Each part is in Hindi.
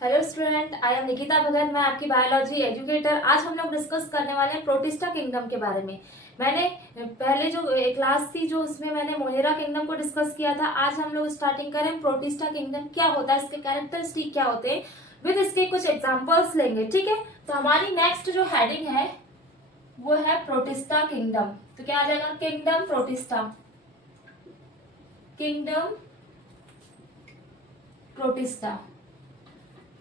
Hello student, I am Nikita Bhagat. मैं आपकी बायोलॉजी एजुकेटर। आज हम लोग डिस्कस करने वाले हैं प्रोटिस्टा किंगडम के बारे में। मैंने पहले जो क्लास थी जो उसमें मैंने मोहेरा किंगडम को डिस्कस किया था। आज हम लोग स्टार्टिंग करें प्रोटिस्टा किंगडम क्या होता है, इसके कैरेक्टरिस्टिक क्या होते हैं, विद इसके कुछ एग्जांपल्स लेंगे। ठीक है, तो हमारी नेक्स्ट जो हेडिंग है वो है प्रोटिस्टा किंगडम। तो क्या आ जाएगा? Kingdom protista. Kingdom protista.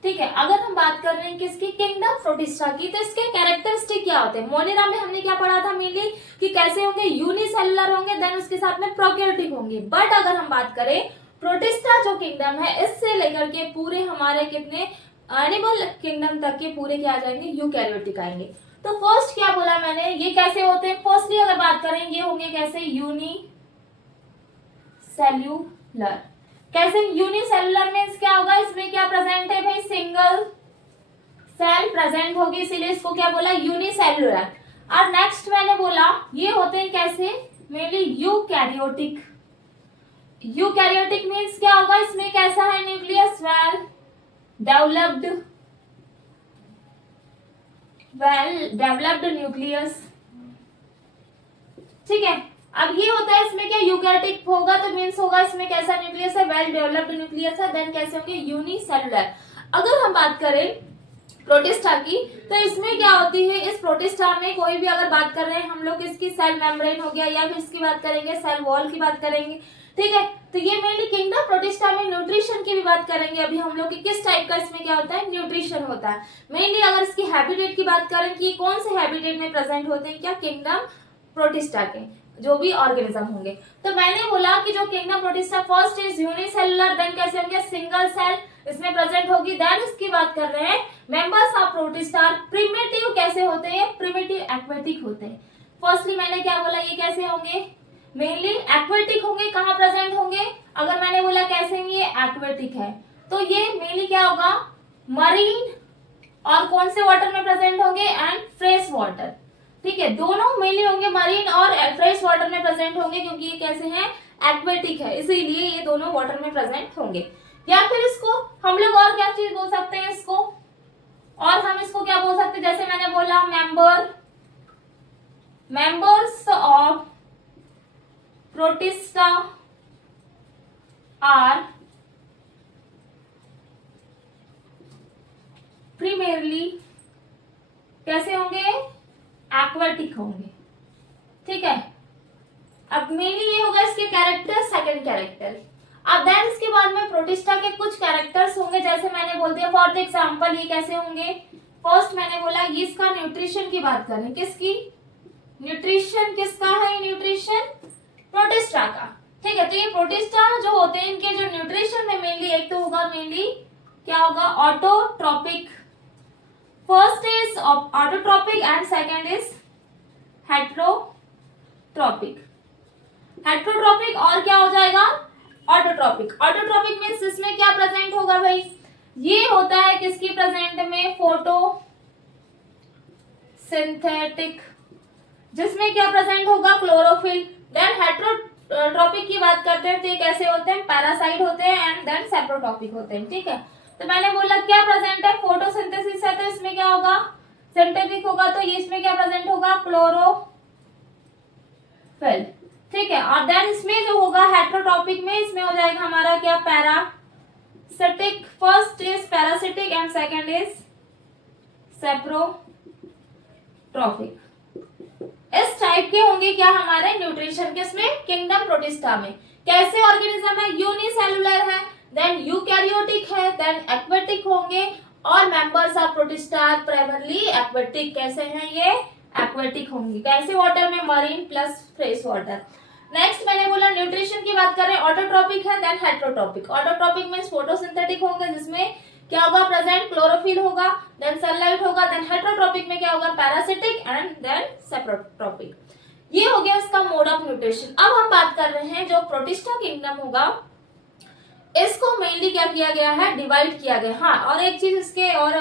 ठीक है, अगर हम बात कर रहे हैं किसकी? किंगडम प्रोटिस्टा की, तो इसके कैरेक्टरिस्टिक क्या होते हैं? मोनेरा में हमने क्या पढ़ा था मेनली कि कैसे होंगे, यूनिसेलुलर होंगे, देन उसके साथ में प्रोकैरियोटिक होंगे। बट अगर हम बात करें प्रोटिस्टा जो किंगडम है, इससे लेकर के पूरे हमारे कितने एनिमल किंगडम तक के पूरे क्या आ जाएंगे? यूकैरियोटिक आएंगे। तो फर्स्ट क्या बोला मैंने, ये कैसे होते हैं? फर्स्टली अगर बात करें ये होंगे कैसे? यूनिसेल्यूलर। कैसे यूनिसेलुलर मींस क्या होगा? इसमें क्या प्रेजेंट है भाई? सिंगल सेल प्रेजेंट होगी, इसीलिए इसको क्या बोला? यूनिसेलुलर। और नेक्स्ट मैंने बोला ये होते हैं कैसे? Mainly eukaryotic. यूकैरियोटिक मींस क्या होगा? इसमें कैसा है? Nucleus well developed nucleus. ठीक है, अब ये होता है इसमें क्या? यूकैरियोटिक होगा तो मींस होगा इसमें कैसा न्यूक्लियस है? वेल डेवलप्ड न्यूक्लियस है। देन कैसे होंगे? यूनिसेलुलर। अगर हम बात करें प्रोटिस्टा की, तो इसमें क्या होती है? इस प्रोटिस्टा में कोई भी अगर बात कर रहे हैं हम लोग, इसकी सेल मेम्ब्रेन हो गया या फिर इसकी बात करेंगे सेल वॉल की बात करेंगे। ठीक है, तो ये मेनली किंगडम प्रोटिस्टा में न्यूट्रिशन की भी बात करेंगे अभी हम लोग कि किस टाइप का इसमें क्या होता है? न्यूट्रिशन होता है। मेनली अगर इसकी हैबिटेट की बात करें कि कौन से हैबिटेट में प्रेजेंट होते हैं क्या? किंगडम प्रोटिस्टा के जो भी ऑर्गेनिज्म होंगे। तो मैंने बोला कि जो kingdom Protista first is unicellular, then कैसे होंगे? सिंगल सेल इसमें प्रेजेंट होगी। देन इसकी बात कर रहे हैं मेंबर्स ऑफ प्रोटिस्टा प्रिमिटिव कैसे होते हैं? प्रिमिटिव एक्वेटिक होते हैं। फर्स्टली मैंने क्या बोला, ये कैसे होंगे? मेनली एक्वेटिक होंगे। कहां प्रेजेंट होंगे? अगर मैंने बोला कैसे ये एक्वेटिक है तो ये मेनली क्या होगा? मरीन और कौन से वाटर में प्रेजेंट होंगे? And fresh water. ठीक है, दोनों मेनली होंगे मरीन और फ्रेश वाटर में प्रेजेंट होंगे, क्योंकि ये कैसे हैं? एक्वेटिक है, इसीलिए ये दोनों वाटर में प्रेजेंट होंगे। या फिर इसको हम लोग और क्या चीज बोल सकते हैं इसको? और हम इसको क्या बोल सकते हैं? जैसे मैंने बोला मेंबर्स ऑफ प्रोटिस्टा आर प्रीमेरली कैसे होंगे? एक्वेटिक होंगे। ठीक है, अब मेनली ये होगा इसके कैरेक्टर, सेकंड कैरेक्टर। अब देन इसके बाद में प्रोटिस्टा के कुछ कैरेक्टर्स होंगे, जैसे मैंने बोल दिया फॉर द एग्जांपल ये कैसे होंगे? फर्स्ट मैंने बोला ये इसका न्यूट्रिशन की बात करें, किसकी? न्यूट्रिशन किसका है? न्यूट्रिशन प्रोटिस्टा का। ठीक है, तो ये प्रोटिस्टा जो होते हैं इनके जो न्यूट्रिशन में मेनली एक तो होगा मेनली क्या होगा? Autotrophic. First is autotrophic and second is heterotrophic. Heterotrophic और क्या हो जाएगा? ऑटोट्रोपिक। ऑटोट्रोपिक मींस इसमें क्या प्रेजेंट होगा भाई? ये होता है किसकी प्रेजेंट में? फोटोसिंथेटिक, जिसमें क्या प्रेजेंट होगा? क्लोरोफिल। देन हेट्रोट्रोपिक की बात करते हैं तो ये कैसे होते हैं? पैरासाइट होते हैं एंड देन सेप्रोट्रोपिक होते हैं। ठीक है, तो मैंने बोला क्या प्रेजेंट है? फोटोसिंथेसिस है तो इसमें क्या होगा? सिंथेटिक होगा, तो ये इसमें क्या प्रेजेंट होगा? क्लोरोफिल। ठीक है, और देन इसमें जो होगा हेट्रोट्रोपिक में, इसमें हो जाएगा हमारा क्या? Parasitic. First is parasitic and second is saprotrophic. इस टाइप के होंगे क्या हमारे न्यूट्रिशन किसमें? किंगडम प्रोटिस्टा में। कैसे ऑर्गेनिज्म है? यूनिसेलुलर है, देन यूकैरियोटिक है, देन एक्वेटिक होंगे, और members of Protista primarily aquatic. कैसे हैं ये? एक्वेटिक होंगे। कैसे वाटर में? Marine plus fresh water. Next मैंने बोला न्यूट्रिशन की बात करें, ऑटोट्रोपिक है then heterotrophic. Autotrophic means photosynthetic होंगे, जिसमें क्या होगा? प्रेजेंट क्लोरोफिल होगा, देन सनलाइट होगा। देन हेट्रोट्रोपिक में क्या होगा? Parasitic and then saprotrophic. ये हो गया इसका मोड ऑफ न्यूट्रिशन। अब हम बात कर रहे हैं जो प्रोटिस्टा किंगडम होगा, इसको मेनली क्या किया गया है? डिवाइड किया गया। हाँ, और एक चीज इसके और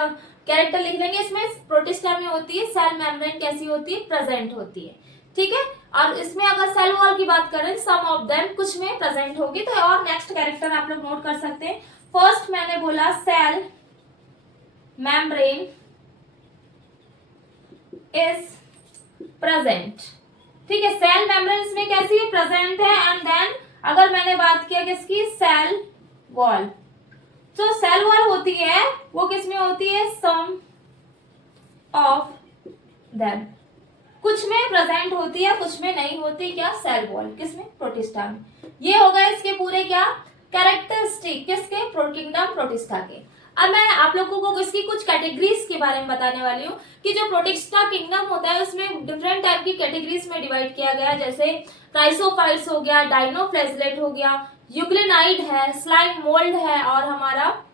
कैरेक्टर लिख लेंगे, इसमें प्रोटिस्टा में होती है सेल मेम्ब्रेन कैसी होती है? प्रेजेंट होती है। ठीक है, और इसमें अगर सेल वॉल की बात करें, सम ऑफ देम कुछ में प्रेजेंट होगी। तो और नेक्स्ट कैरेक्टर आप लोग नोट कर सकते हैं। फर्स्ट मैंने बोला सेल membrane is present। ठीक है, सेल मेम्ब्रेन इसमें कैसी है, प्रेजेंट है। एंड देन अगर मैंने बात किया किसकी, सेल वॉल, तो सेल वॉल होती है वो किसमें होती है, सम ऑफ देम, कुछ में प्रेजेंट होती है कुछ में नहीं होती, क्या, सेल वॉल, किसमें, प्रोटिस्टा में। ये होगा इसके पूरे क्या कैरेक्टरिस्टिक, किसके, प्रोकिंगडम प्रोटिस्टा के। अब मैं आप लोगों को इसकी कुछ कैटेगरीज के बारे में बताने वाली हूँ कि जो प्रोटिस्टा किंगडम होता है उसमें डिफरेंट टाइप की कैटेगरीज में डिवाइड किया गया है, जैसे क्राइसोफाइट्स हो गया, डाइनोफ्लैजेलेट हो गया, यूग्लिनाइड है, स्लाइम मोल्ड है और हमारा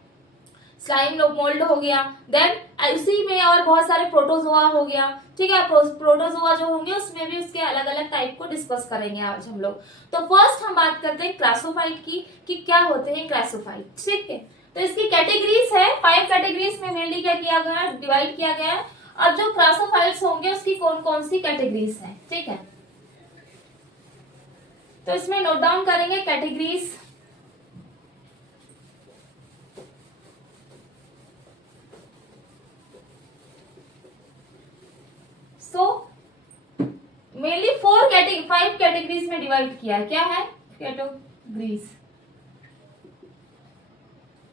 स्लाइम मोल्ड हो गया। देन इसी में और बहुत सारे प्रोटोजोआ हो गया। ठीक है, प्रोटोजोआ जो होंगे उसमें भी उसके अलग अलग टाइप को डिस्कस करेंगे आज हम लोग। तो फर्स्ट हम बात करते हैं क्रासोफाइट की कि क्या होते हैं क्रासोफाइट। ठीक है, तो इसकी कैटेगरीज है, 5 कैटेगरीज में मेनली क्या किया गया है, डिवाइड किया गया है। अब जो क्रासोफाइट्स होंगे उसकी कौन कौन सी कैटेगरीज है। ठीक है, तो इसमें नोट डाउन करेंगे कैटेगरीज। सो मेनली 5 कैटेगरीज में डिवाइड किया है। क्या है, कैटेगरीज।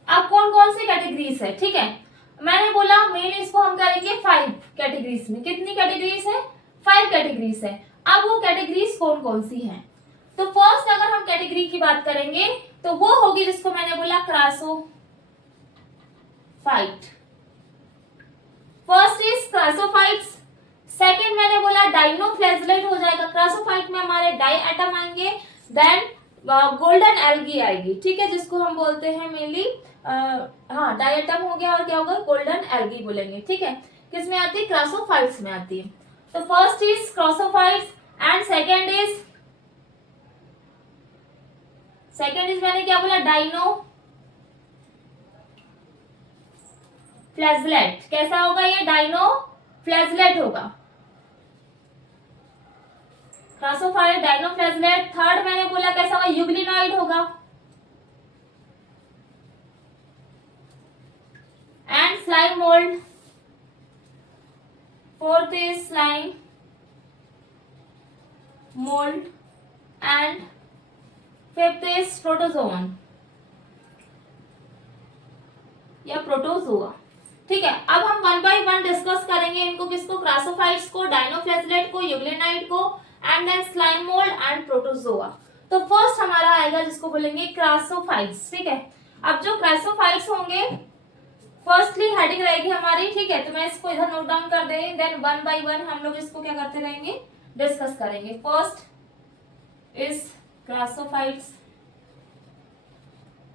अब कौन कौन सी कैटेगरीज है, ठीक है, मैंने बोला मेन इसको हम करेंगे 5 कैटेगरीज में। कितनी कैटेगरीज है, 5 कैटेगरीज है। अब वो कैटेगरीज कौन कौन सी हैं, तो फर्स्ट अगर हम कैटेगरी की बात करेंगे तो वो होगी जिसको मैंने बोला क्रासोफाइट। फर्स्ट इज क्रासोफाइट्स, सेकंड मैंने बोला डाइनोफ्लैजेलेट हो जाएगा। क्रासोफाइट में हमारे डाई एटम आएंगे, देन गोल्डन एल्गी आएगी। ठीक है, जिसको हम बोलते हैं मेनली हाँ डाई एटम हो गया और क्या होगा, गोल्डन एल्गी बोलेंगे। ठीक है, किसमें आती है, क्रासोफाइट्स में आती है। तो first is chrysophytes and second is मैंने क्या बोला, डाइनो फ्लैजलेट। कैसा होगा ये, डाइनो फ्लैजलेट होगा, क्रासोफाइट डाइनोफ्लैजेलेट। थर्ड मैंने बोला कैसा होगा, यूग्लिनॉइड होगा। And slime mould, fourth is slime mould and fifth is protozoan या प्रोटोजोआ। ठीक है, अब हम 1 बाय 1 डिस्कस करेंगे इनको, किसको, क्रासोफाइट्स को, डाइनोफ्लैजेलेट को, यूग्लिनाइड को and then slime mould and protozoa. तो फर्स्ट हमारा आएगा जिसको बोलेंगे क्रासोफाइट्स। ठीक है, अब जो क्रासोफाइट्स होंगे फर्स्टली हेडिंग रहेगी हमारी। ठीक है, तो मैं इसको इधर नोट डाउन कर दे, देन 1 बाय 1 हम लोग इसको क्या करते रहेंगे, डिस्कस करेंगे। First is chrysophytes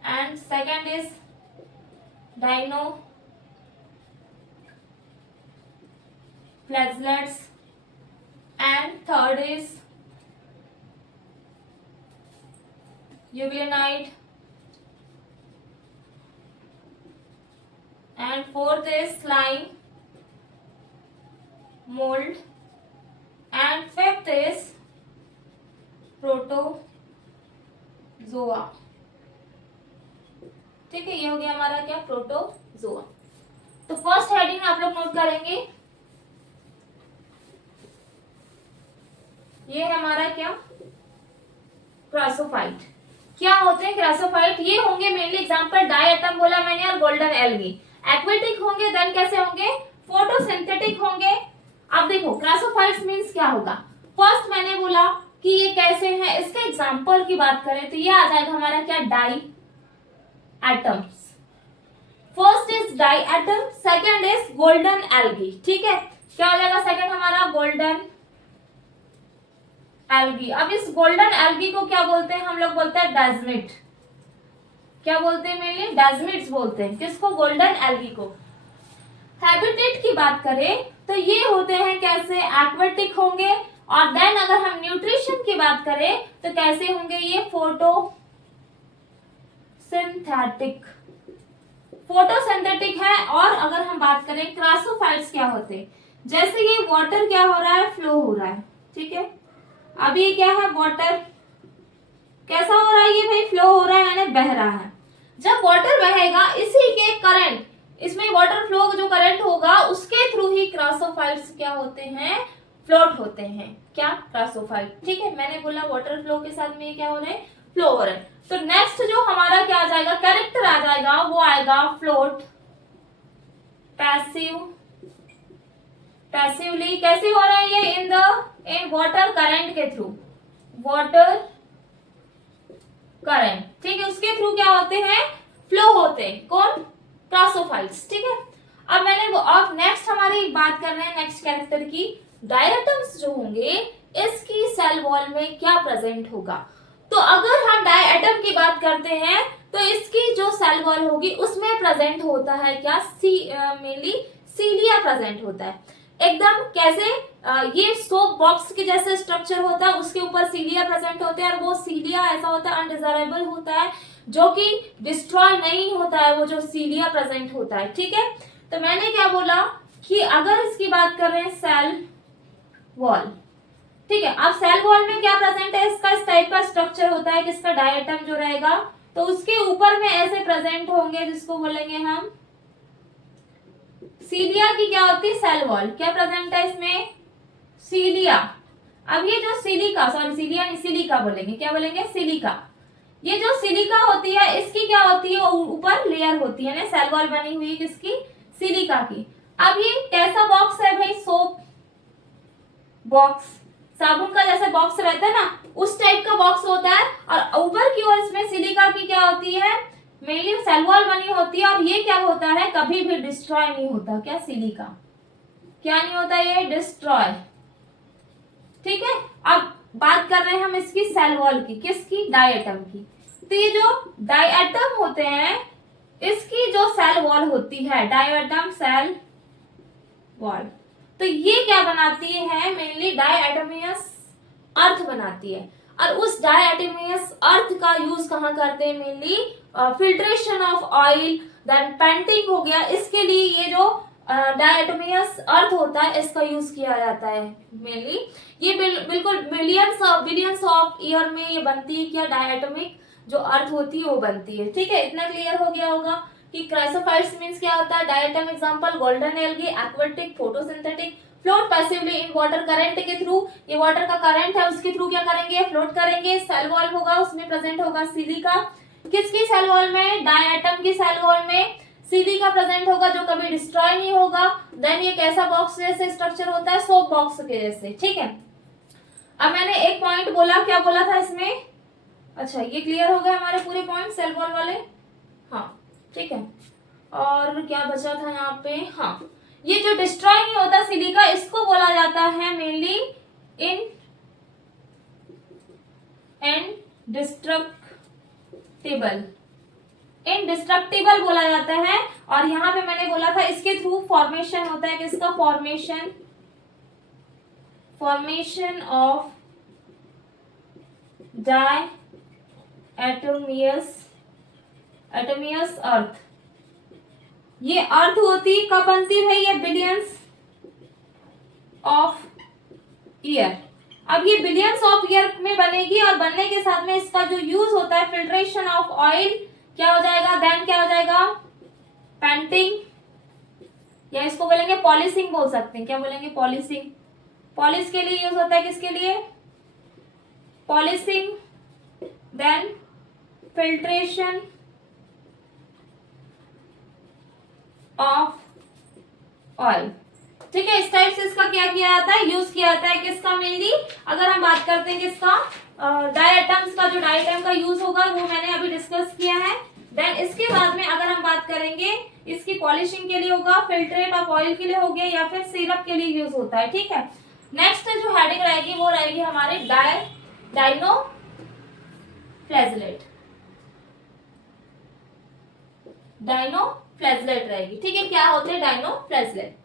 and second is dinoflagellates and third is euglionide and fourth is slime mold and fifth is protozoa। ठीक है, ये हो गया हमारा क्या, प्रोटोजोआ। तो फर्स्ट हेडिंग आप लोग नोट करेंगे, ये है हमारा क्या, क्रासोफाइट। क्या होते हैं क्रासोफाइट, ये होंगे मेनली एग्जांपल डाई एटम बोला मैंने और गोल्डन एल्गी। एक्वेटिक होंगे, देन कैसे होंगे, फोटोसिंथेटिक होंगे। अब देखो क्रासोफाइट्स मींस क्या होगा, फर्स्ट मैंने बोला कि ये कैसे हैं, इसके एग्जांपल की बात करें तो ये आ जाएगा हमारा क्या, diatoms. First is diatom, second is golden algae. ठीक है, क्या हो जाएगा सेकंड हमारा, गोल्डन एल्गी। अब इस गोल्डन एल्गी को क्या बोलते हैं, हम लोग बोलते हैं डेजमिट। क्या बोलते हैं, मेनली डेजमिट्स बोलते हैं किसको, गोल्डन एल्गी को। हैबिटेट की बात करें तो ये होते हैं कैसे, एक्वेटिक होंगे। और देन अगर हम न्यूट्रिशन की बात करें तो कैसे होंगे, ये फोटोसिंथेटिक है। और अगर हम बात करें क्रासोफाइट्स क्या होते हैं, जैसे ये वाटर क्या हो रहा है, फ्लो हो रहा है। ठीक है, अब ये क्या है, वाटर कैसा हो रहा है, ये भाई फ्लो हो रहा है यानी बह रहा है। जब वाटर बहेगा इसी के करंट इसमें वाटर फ्लो जो करंट होगा उसके थ्रू ही क्रासोफाइट्स क्या होते हैं, फ्लोट होते हैं। क्या, क्रासोफाइट। ठीक है, मैंने बोला वाटर फ्लो के साथ में ये क्या हो रहे हैं, फ्लो हो रहे हैं। तो नेक्स्ट जो हमारा क्या आ जाएगा, कैरेक्टर आ जाएगा, वो आएगा फ्लोट पैसिवली। कैसे हो रहा है ये, इन वाटर करंट के थ्रू, वाटर करंट। ठीक है, उसके थ्रू क्या होते हैं, फ्लो होते हैं। कौन, क्रासोफाइट्स। ठीक है, अब नेक्स्ट हमारी बात कर रहे हैं नेक्स्ट कैरेक्टर की। डायएटम्स जो होंगे इसकी सेल वॉल में क्या प्रेजेंट होगा। तो अगर हम डायएटम की बात करते हैं तो इसकी जो सेल वॉल होगी उसमें प्रेजेंट होता है क्या, मेनली सीलिया प्रेजेंट होता है। एकदम कैसे, ये सोप बॉक्स के जैसे स्ट्रक्चर होता है, उसके ऊपर सीलिया प्रेजेंट होते हैं, और वो सीलिया ऐसा होता है अनडिजायरेबल होता है, जो कि डिस्ट्रॉय नहीं होता है, वो जो सीलिया प्रेजेंट होता है। ठीक है, तो मैंने क्या बोला कि अगर इसकी बात कर रहे हैं सेल वॉल, ठीक है, अब सेल वॉल में क्या प्रेजेंट है, इसका इस टाइप का स्ट्रक्चर होता है, किसका, डायएटम जो रहेगा, तो उसके ऊपर में ऐसे प्रेजेंट होंगे जिसको बोलेंगे हम सीलिया की क्या होती है, सेल वॉल। क्या प्रेजेंट है इसमें, सीलिया। अब ये जो सिलिका, सॉरी सीलिया नहीं, सिलिका बोलेंगे, क्या बोलेंगे, सिलिका। ये जो सिलिका होती है इसकी क्या होती है, ऊपर लेयर होती है ना, सेल वॉल बनी हुई किसकी, सिलिका की। अब ये कैसा बॉक्स है भाई, सोप बॉक्स, साबुन का जैसे बॉक्स रहता है ना, उस टाइप का बॉक्स होता है, और ऊपर की ओर इसमें सिलिका की क्या होती है, मेनली सेल वॉल बनी होती है, और ये क्या होता है, कभी भी डिस्ट्रॉय नहीं होता। क्या, सिलिका क्या नहीं होता, ये डिस्ट्रॉय। ठीक है, अब बात कर रहे हैं हम इसकी सेल वॉल की, किसकी, डायएटम की। तो ये जो डायएटम होते हैं इसकी जो सेल वॉल होती है, डायएटम सेल वॉल, तो ये क्या बनाती है, मेनली डायएटमियस अर्थ बनाती है। और उस डायएटमियस अर्थ का यूज कहाँ करते हैं, mainly filtration of oil, then painting हो गया, इसके लिए ये जो डायएटमियस अर्थ होता है इसका यूज किया जाता है मेनली। ये बिल्कुल बिलियंस ऑफ ईयर में ये बनती है, क्या, डायएटमिक जो अर्थ होती है वो बनती है। ठीक है, इतना क्लियर हो गया होगा कि क्राइसोफाइट्स मींस क्या होता है, diatom example golden algae, aquatic, photosynthetic, float passively in water current के थ्रू। ये वाटर का करंट है, उसके थ्रू क्या करेंगे, फ्लोट करेंगे। सेल वॉल होगा, उसमें प्रेजेंट होगा सिलिका, किसकी सेल वॉल में, डायएटम की सेल वॉल में सिलिका प्रेजेंट होगा, जो कभी डिस्ट्रॉय नहीं होगा। देन ये कैसा बॉक्स जैसे स्ट्रक्चर होता है, सोप बॉक्स के जैसे। ठीक है, अब मैंने एक पॉइंट बोला, क्या बोला था इसमें, अच्छा ये क्लियर हो गए हमारे पूरे पॉइंट सेल वॉल वाले। हाँ ठीक है, और क्या बचा था यहाँ पे, हाँ ये जो डिस्ट्रॉय नहीं होता सिलिका, इसको बोला जाता है मेनली इनडिस्ट्रक्टिबल बोला जाता है। और यहाँ पे मैंने बोला था इसके थ्रू फॉर्मेशन होता है, किसका, फॉर्मेशन ऑफ एटोमियस अर्थ। ये अर्थ होती कब बनती है, ये बिलियंस ऑफ ईयर। अब ये बिलियंस ऑफ ईयर में बनेगी, और बनने के साथ में इसका जो यूज होता है फिल्ट्रेशन ऑफ ऑयल क्या हो जाएगा, देन क्या हो जाएगा, पेंटिंग, या इसको बोलेंगे पॉलिशिंग बोल सकते हैं। क्या बोलेंगे, पॉलिशिंग। पॉलिश के लिए यूज होता है, किसके लिए, polishing, then filtration of oil. ठीक है, इस टाइप से इसका क्या किया जाता है, यूज किया जाता है, किसका, मेनली अगर हम बात करते हैं किसका, डायएटम्स का, जो डायएटम का यूज होगा वो मैंने अभी डिस्कस किया है। देन इसके बाद में अगर हम बात करेंगे इसकी पॉलिशिंग के लिए होगा, फिल्ट्रेट ऑफ ऑयल के लिए हो गया, या फिर सिरप के लिए यूज होता है। ठीक है, नेक्स्ट जो हेडिंग रहेगी वो रहेगी हमारे डाइनोफ्लैजलेट रहेगी। ठीक है, क्या होते हैं डाइनोफ्लैजलेट।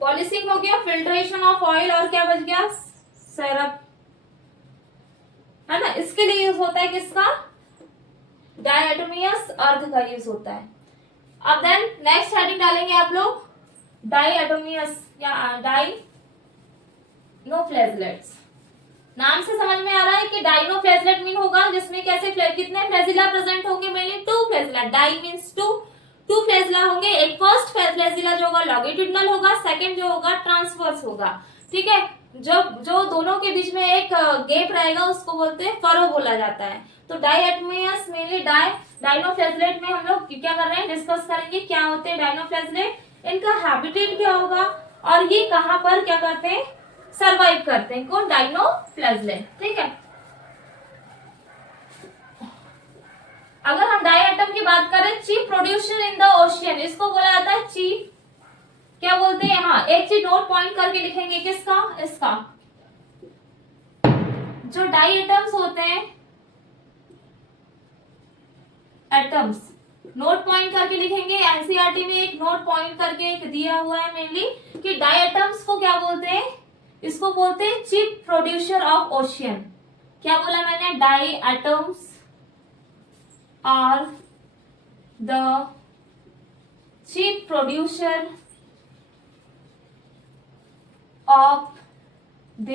पॉलिशिंग हो गया, फिल्ट्रेशन ऑफ ऑयल, और क्या बच गया, सिरप, है ना, इसके लिए यूज होता है किसका, डायएटोमियस अर्थ का यूज होता है। अब देन नेक्स्ट हेडिंग डालेंगे आप लोग डायएटोमियस या डाइनोफ्लैजलेट्स। नाम से समझ में आ रहा है कि डाइनोफ्लैजलेट मीन होगा जिसमें कैसे कितने फ्लैजिला प्रेजेंट होंगे, mainly 2 flagella. Di means 2 flagella होंगे, एक होगा लॉन्गिट्यूडनल होगा, सेकंड जो होगा ट्रांसवर्स होगा। ठीक है, जो दोनों के बीच में एक गैप रहेगा उसको बोलते हैं फरो बोला जाता है। तो डायटोमियस मेनली डायनोफ्लैजलेट में हम लोग क्या कर रहे हैं, डिस्कस करेंगे क्या होते हैं डायनोफ्लैजलेट, इनका हैबिटेट क्या होगा और ये कहां पर क्या करते हैं, सरवाइव करते हैं, कौन, डायनोफ्लैजलेट। ठीक है, अगर हम डायटम की बात करें, chief producer in the ocean, इसको बोला जाता है चीफ, क्या बोलते हैं, हाँ एक चीज नोट पॉइंट करके लिखेंगे, किसका, इसका, जो डाई एटम्स होते हैं, एटम्स नोट पॉइंट करके लिखेंगे। एनसीईआरटी में एक नोट पॉइंट करके एक दिया हुआ है मेनली कि डाई एटम्स को क्या बोलते हैं, इसको बोलते हैं चीफ प्रोड्यूसर ऑफ ओशियन। क्या बोला मैंने, diatoms are the chief producer of the,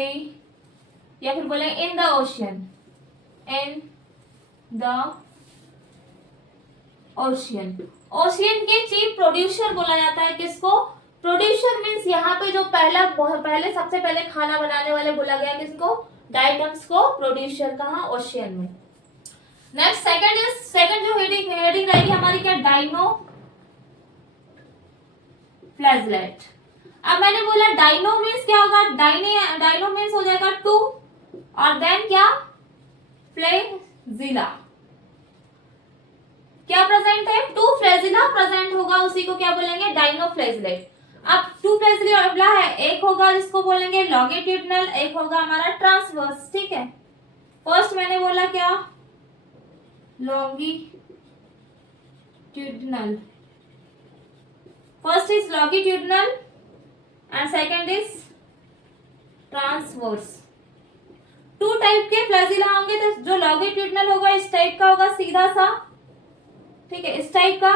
या फिर बोले in the ocean, in the ocean. Ocean के चीफ प्रोड्यूसर बोला जाता है किसको, प्रोड्यूसर मींस यहाँ पे जो पहले सबसे पहले खाना बनाने वाले बोला गया किसको, डायटम्स को प्रोड्यूसर, कहाँ, ओशियन में। नेक्स्ट सेकंड जो हेडिंग रहेगी हमारी क्या, डाइनो फ्लैजलेट। अब मैंने बोला डाइनो मीन्स क्या होगा, डाइनो मीन्स हो जाएगा टू, और देन क्या, फ्लैजिला, क्या प्रेजेंट है, टू फ्लैजिला प्रेजेंट होगा, उसी को क्या बोलेंगे, डाइनोफ्लैजलेट। अब टू फ्लैजिला है, एक होगा जिसको बोलेंगे लॉन्गिट्यूडनल, एक होगा हमारा ट्रांसवर्स। ठीक है, फर्स्ट मैंने बोला क्या, longitudinal, first is longitudinal and second is transverse। Two type के फ्लैजिला होंगे, तो जो लॉन्गिट्यूडनल होगा इस टाइप का होगा सीधा सा, ठीक है, इस टाइप का,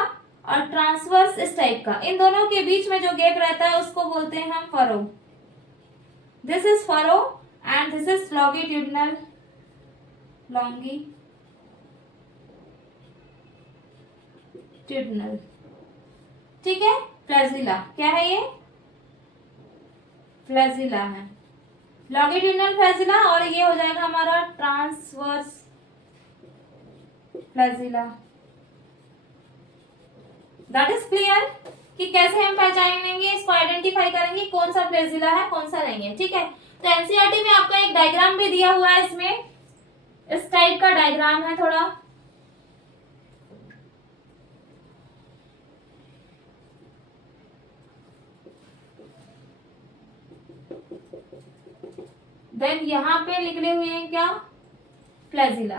और ट्रांसवर्स इस टाइप का। इन दोनों के बीच में जो गैप रहता है उसको बोलते हैं हम furrow. This is furrow and this is longitudinal, longitudinal. ठीक है, फ्लैजिला क्या है, ये फ्लैजिला है, लॉन्गिट्यूडनल फ्लैजिला, और ये हो जाएगा हमारा transverse flagella. That is clear कि कैसे हम पहचानेंगे, इसको आइडेंटिफाई करेंगे कौन सा फ्लैजिला है कौन सा नहीं है। ठीक है, तो एनसीईआरटी में आपका एक डायग्राम भी दिया हुआ है, इसमें इस टाइप का डायग्राम है थोड़ा, देन यहाँ पे लिखे हुए हैं क्या, फ्लैजिला।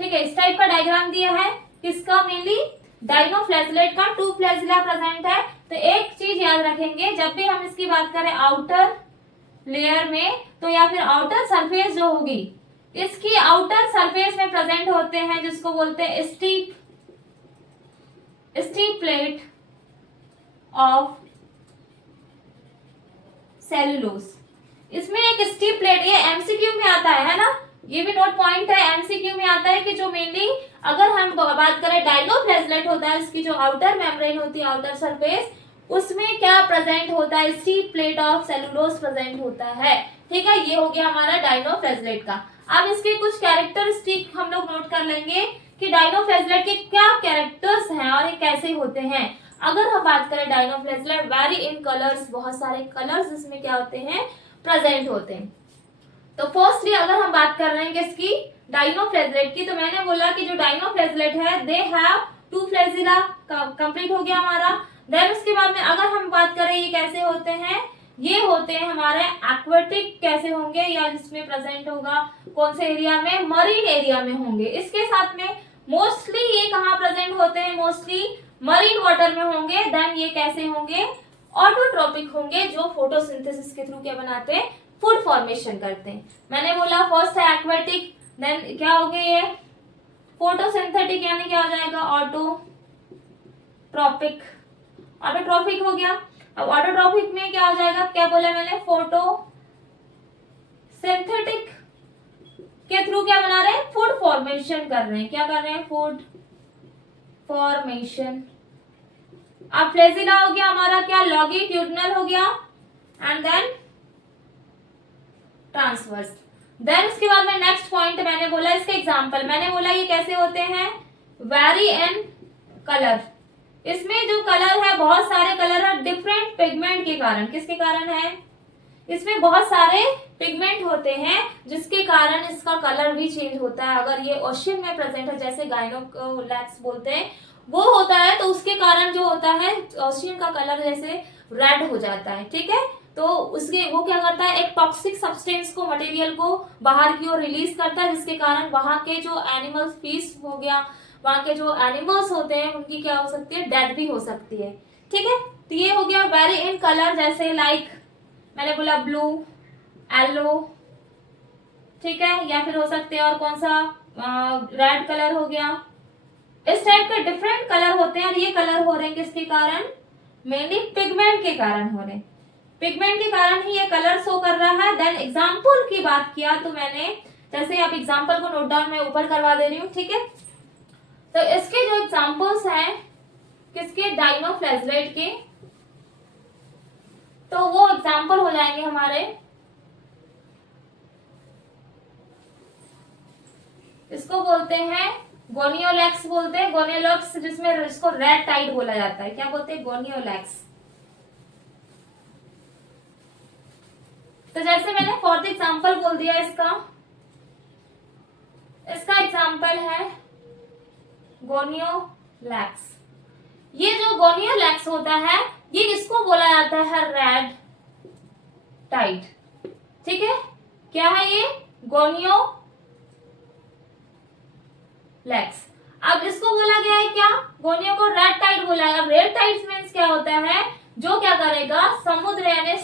ठीक है, इस टाइप का डायग्राम दिया है, किसका, मेनली डाइनोफ्लैजलेट का, टू फ्लैजिला प्रेजेंट है। तो एक चीज याद रखेंगे, जब भी हम इसकी बात करें आउटर लेयर में, तो या फिर आउटर सरफेस जो होगी, इसकी आउटर सरफेस में प्रेजेंट होते हैं जिसको बोलते हैं स्टीप प्लेट ऑफ सेलुलोज। इसमें एक स्टीप प्लेट, ये एमसीक्यू में आता है ना, ये भी नोट पॉइंट है, एमसीक्यू में आता है कि जो मेनली अगर हम बात करें डाइनोफ्लैजलेट होता है, उसकी जो आउटर मेम्ब्रेन होती है, आउटर सरफेस, उसमें क्या प्रेजेंट होता है, steep plate of cellulose present होता है। ठीक है, ये हो गया हमारा डाइनोफ्लैजलेट का। अब इसके कुछ कैरेक्टरिस्टिक हम लोग नोट कर लेंगे कि डाइनोफ्लैजलेट के क्या कैरेक्टर्स हैं और ये कैसे होते हैं। अगर हम बात करें डाइनोफ्लैजलेट वेरी इन कलर्स, बहुत सारे कलर्स इसमें क्या होते हैं, प्रेजेंट होते हैं। तो फर्स्टली अगर हम बात कर रहे हैं किसकी, डाइनोफ्लैजलेट की, तो मैंने बोला कि जो डाइनोफ्लैजलेट है they have two flagella, complete हो गया हमारा। देन उसके बाद में अगर हम बात करें ये कैसे होते हैं, ये होते हैं हमारे एक्वेटिक, कैसे होंगे, या जिसमें प्रेजेंट होगा कौन से एरिया में, मरीन एरिया में होंगे। इसके साथ में मोस्टली ये कहाँ प्रेजेंट होते हैं, मोस्टली मरीन वाटर में होंगे। देन ये कैसे होंगे, ऑटोट्रोपिक होंगे, जो फोटोसिंथेसिस के थ्रू क्या बनाते हैं, फूड फॉर्मेशन करते हैं। मैंने बोला फर्स्ट है एक्वेटिक, देन क्या हो गए ये फोटोसिंथेटिक, यानी क्या हो जाएगा ऑटोट्रोपिक, ऑटोट्रोपिक हो गया। अब ऑटोट्रोपिक में क्या हो जाएगा, क्या बोला मैंने, फोटोसिंथेटिक के थ्रू क्या बना रहे हैं, फूड फॉर्मेशन कर रहे हैं। क्या कर रहे हैं, फूड फॉर्मेशन अब फ्लेजिला हो गया हमारा क्या, लॉन्गिट्यूडिनल हो गया, एंड देन ट्रांसवर्स। देन उसके बाद में नेक्स्ट पॉइंट मैंने बोला इसके एग्जांपल, मैंने बोला ये कैसे होते हैं, वेरी इन कलर। इसमें जो कलर है, बहुत सारे कलर है डिफरेंट पिगमेंट के कारण। किसके कारण है, इसमें बहुत सारे पिगमेंट होते हैं जिसके कारण इसका कलर भी चेंज होता है। अगर ये ओशियन में प्रेजेंट है, जैसे गाइनोलैक्स बोलते हैं, वो होता है तो उसके कारण जो होता है ओशियन का कलर जैसे रेड हो जाता है। ठीक है, तो उसके वो क्या करता है, एक टॉक्सिक सब्सटेंस को, मटेरियल को बाहर की ओर रिलीज करता है, जिसके कारण वहां के जो एनिमल स्पीस हो गया, वहां के जो एनिमल्स होते हैं उनकी क्या हो सकती है, डेथ भी हो सकती है। ठीक है, तो ये हो गया वेरी इन कलर, जैसे लाइक मैंने बोला ब्लू, येलो, ठीक है, या फिर हो सकते हैं और कौन सा, रेड कलर हो गया। इस टाइप के डिफरेंट कलर होते हैं, और ये कलर हो रहे हैं किसके कारण, मेनली पिगमेंट के कारण हो रहे हैं। पिगमेंट के कारण ही ये कलर शो कर रहा है। देन एग्जाम्पल की बात किया तो मैंने, जैसे आप एग्जाम्पल को नोट डाउन मैं ऊपर करवा दे रही हूँ। ठीक है, तो इसके जो एग्जाम्पल्स हैं किसके, डाइनोफ्लैजेलेट के, तो वो एग्जाम्पल हो जाएंगे हमारे, इसको बोलते हैं गोनियोलैक्स बोलते हैं, गोनियोलैक्स, जिसमें इसको रेड टाइड बोला जाता है। क्या बोलते हैं, गोनियोलैक्स। तो जैसे मैंने फोर्थ एग्जाम्पल बोल दिया इसका एग्जाम्पल है गोनियोलैक्स। ये जो गोनियोलैक्स होता है ये किसको बोला जाता है, रेड टाइड। ठीक है, क्या है ये, गोनियोलैक्स। अब इसको बोला गया है क्या, गोनियो को रेड टाइड बोला है। अब रेड टाइड मीन्स क्या होता है, जो क्या करेगा, समुद्र यानी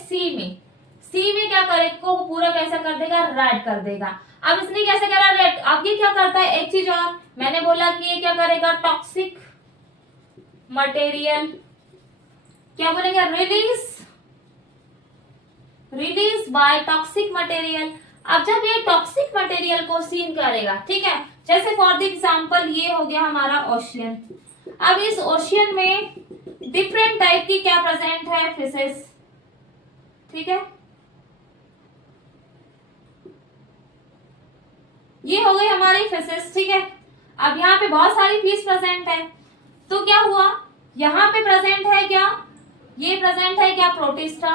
सी में क्या करेगा, को पूरा कैसा कर देगा, रेड कर देगा। अब इसने कैसे करा, रेड। अब ये क्या करता है, एक चीज और मैंने बोला कि ये क्या करेगा, टॉक्सिक मटेरियल, क्या बोलेंगे, रिलीज बाय टॉक्सिक मटेरियल। अब जब ये टॉक्सिक मटेरियल को सीन करेगा, ठीक है, जैसे फॉर द एग्जांपल ये हो गया हमारा ओशियन। अब इस ओशियन में डिफरेंट टाइप की क्या प्रेजेंट है, फिशेस। ठीक है, ये हो गई हमारी फिशेस। ठीक है, अब यहाँ पे बहुत सारी फिश प्रेजेंट है, तो क्या हुआ, यहाँ पे प्रेजेंट है क्या, ये प्रेजेंट है क्या, प्रोटिस्टा।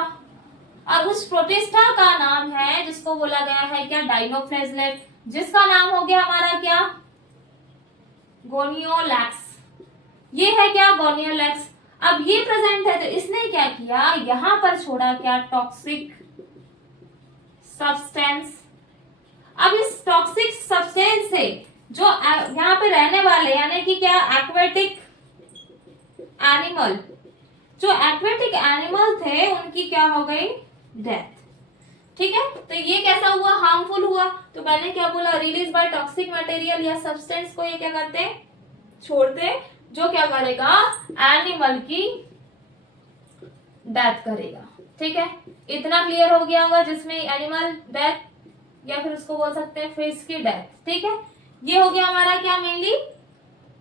और उस प्रोटिस्टा का नाम है जिसको बोला गया है क्या, डाइनोफ्लैजेलेट, जिसका नाम हो गया हमारा क्या, गोनियोलैक्स। ये है क्या, गोनियोलैक्स। अब ये प्रेजेंट है तो इसने क्या किया, यहां पर छोड़ा क्या, टॉक्सिक सब्सटेंस। अब इस टॉक्सिक सब्सटेंस से जो यहाँ पे रहने वाले यानी कि क्या, एक्वेटिक एनिमल, जो एक्वेटिक एनिमल थे उनकी क्या हो गई, डेथ। ठीक है, तो ये कैसा हुआ, हार्मफुल हुआ। तो मैंने क्या बोला, रिलीज बाय टॉक्सिक मटेरियल या सब्सटेंस को ये क्या करते हैं, छोड़ते, जो क्या करेगा, एनिमल की डेथ करेगा। ठीक है, इतना क्लियर हो गया होगा, जिसमें एनिमल डेथ या फिर उसको बोल सकते हैं फिश की डेथ। ठीक है, ये हो गया हमारा क्या, मेनली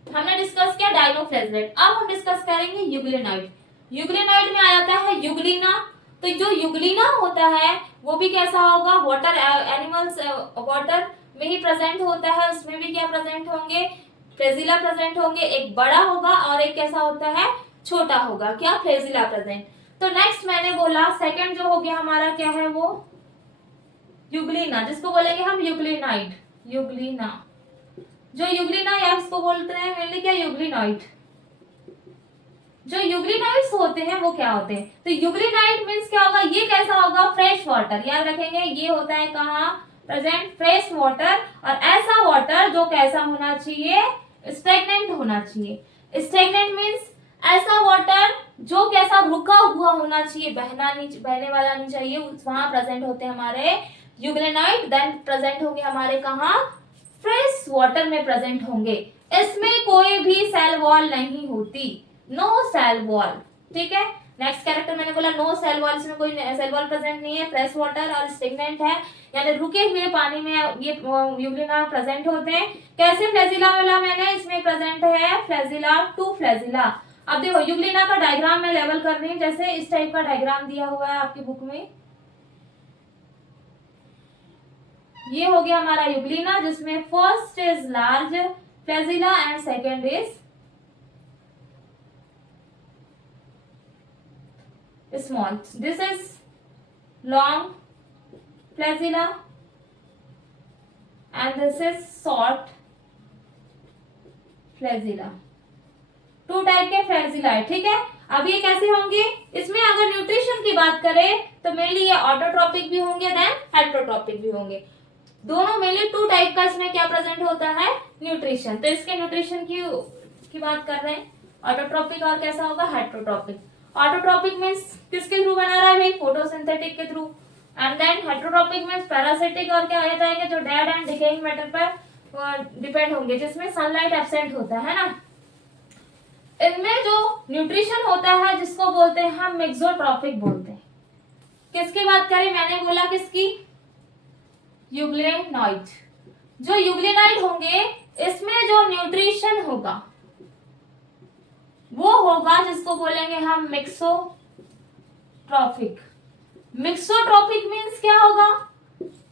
हमने डिस्कस किया डाइनोफ्लैजेलेट। अब हम डिस्कस करेंगे यूग्लिनाइड। यूग्लिनाइड में आ जाता है यूग्लिना। तो जो यूग्लिना होता है वो भी कैसा होगा, वाटर एनिमल्स, वाटर में ही प्रेजेंट होता है। उसमें भी क्या प्रेजेंट होंगे, फ्लैजिला प्रेजेंट होंगे। एक बड़ा होगा और एक कैसा होता है, छोटा होगा, क्या, फ्लैजिला प्रेजेंट। तो नेक्स्ट मैंने बोला सेकंड जो हो गया हमारा क्या है, वो यूग्लिना, जिसको बोलेंगे हम यूग्लिनाइड, यूग्लिना। जो यूग्लिना या इसको बोलते हैं मेनली क्या, यूग्लिनाइड। जो यूग्लिनाइड्स होते हैं वो क्या होते हैं, तो यूग्लिनाइड मींस क्या होगा, ये कैसा होगा, फ्रेश वाटर। याद रखेंगे ये होता है कहाँ प्रेजेंट, फ्रेश वाटर। और ऐसा वाटर जो कैसा होना चाहिए, स्टेगनेंट होना चाहिए। स्टेगनेंट मींस ऐसा वाटर जो कैसा रुका हुआ होना चाहिए, बहने वाला नहीं चाहिए, वहां प्रेजेंट होते हैं हमारे यूग्लिनाइड। देन प्रेजेंट होंगे हमारे कहाँ, फ्रेश वाटर में प्रेजेंट होंगे। इसमें कोई भी सेल वॉल नहीं होती, नो सेल वॉल। ठीक है, नेक्स्ट कैरेक्टर मैंने बोला नो सेल वॉल, इसमें कोई सेल वॉल प्रेजेंट नहीं है, फ्रेश वाटर और स्टेगनेंट है, यानी रुके हुए पानी में ये यूग्लिना प्रेजेंट होते हैं। कैसे फ्लैजिला बोला मैंने, इसमें प्रेजेंट है फ्लैजिला, टू फ्लैजिला। अब देखो यूग्लिना का डायग्राम मैं लेवल कर रही हूँ, जैसे इस टाइप का डायग्राम दिया हुआ है आपकी बुक में। ये हो गया हमारा यूग्लिना, जिसमें first is large flagella and second is small. This is long flagella and this is short flagella. Two type के फ्लैजिला है, ठीक है। अब ये कैसे होंगे, इसमें अगर न्यूट्रिशन की बात करें तो मेनली ये ऑटोट्रॉपिक भी होंगे, देन हेट्रोट्रॉपिक भी होंगे। दोनों मेनली टू टाइप का इसमें क्या प्रेजेंट होता है, न्यूट्रिशन। तो इसके न्यूट्रिशन की बात कर रहे हैं, ऑटोट्रॉपिक और कैसा होगा, हेट्रोट्रॉपिक। ऑटोट्रॉपिक मीन्स किसके थ्रू बना रहा है भाई, फोटोसिंथेटिक के through. And then heterotrophic means parasitic और क्या आ जाएगा, जो डेड एंड डिकेइंग मैटर पर डिपेंड होंगे, जिसमें सनलाइट एब्सेंट होता है ना। इनमें जो न्यूट्रिशन होता है जिसको बोलते हैं हम मेक्सोट्रॉपिक बोलते हैं। किसकी बात करें, मैंने बोला किसकी, यूग्लेनॉइड। जो यूग्लेनाइड होंगे इसमें जो न्यूट्रिशन होगा वो होगा जिसको बोलेंगे हम मिक्सोट्रॉपिक। मिक्सोट्रॉपिक मींस क्या होगा,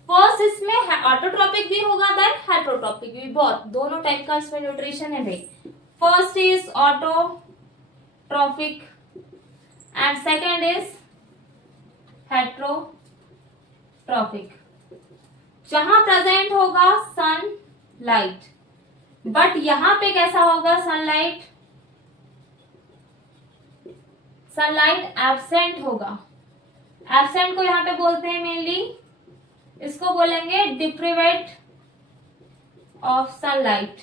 फर्स्ट इसमें ऑटोट्रॉपिक भी होगा, देन हेट्रोट्रॉपिक भी, बहुत दोनों टाइप का इसमें न्यूट्रिशन है भाई। First is autotrophic and second is heterotrophic. जहां प्रेजेंट होगा सनलाइट, बट यहां पे कैसा होगा, सनलाइट एब्सेंट होगा। एब्सेंट को यहां पे बोलते हैं मेनली, इसको बोलेंगे डिप्रिवेट ऑफ सनलाइट,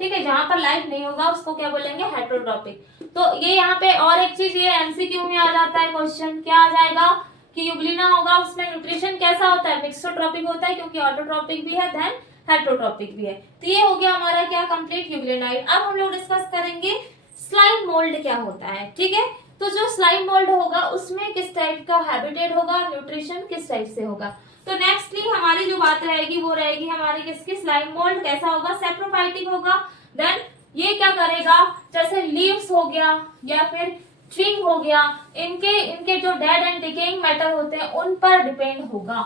ठीक है। जहां पर लाइट नहीं होगा उसको क्या बोलेंगे, हेट्रोट्रॉपिक। तो ये यहाँ पे और एक चीज, ये एमसीक्यू में आ जाता है क्वेश्चन, क्या आ जाएगा कि यूग्लिना होगा उसमें न्यूट्रिशन कैसा होता है, मिक्सोट्रॉपिक होता है, क्योंकि ऑटोट्रॉपिक भी है देन हेट्रोट्रॉपिक भी है। तो ये हो गया हमारा क्या, कंप्लीट यूग्लिनाइड। अब हम लोग डिस्कस करेंगे स्लाइम मोल्ड क्या होता है, ठीक है। तो जो स्लाइम मोल्ड होगा उसमें किस टाइप का हैबिटेट होगा, न्यूट्रिशन किस टाइप से होगा। तो नेक्स्टली हमारी जो बात रहेगी वो रहेगी हमारी किसकी, स्लाइम मोल्ड कैसा होगा, सैप्रोफाइटिक होगा। देन ये क्या करेगा, जैसे लीव्स हो गया या फिर ट्विंग हो गया, इनके जो डेड एंड डिकेइंग मैटर होते हैं उन पर डिपेंड होगा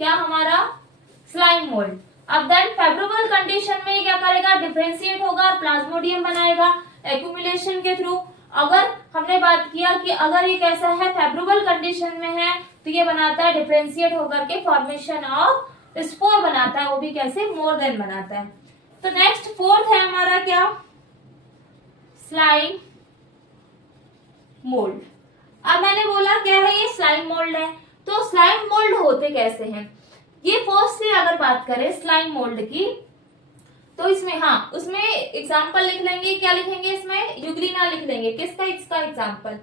क्या, हमारा स्लाइम मोल्ड। अब देन फेवरेबल कंडीशन में क्या करेगा, डिफरेंशिएट होगा और प्लाज्मोडियम बनाएगा एक्यूमुलेशन के थ्रू। अगर हमने बात किया कि अगर ये कैसा है, फेवरेबल कंडीशन में है, तो ये बनाता है डिफरेंशिएट होकर के फॉर्मेशन ऑफ स्पोर बनाता है, वो भी कैसे, मोर देन बनाता है। तो नेक्स्ट फोर्थ है हमारा क्या, स्लाइम मोल्ड। अब मैंने बोला क्या है, ये स्लाइम मोल्ड है। तो स्लाइम मोल्ड होते कैसे हैं, ये फर्स्टली अगर बात करें स्लाइम मोल्ड की, तो इसमें हाँ उसमें एग्जांपल लिख लेंगे, क्या लिखेंगे इसमें, यूग्लिना लिख लेंगे। किसका, इसका एग्जांपल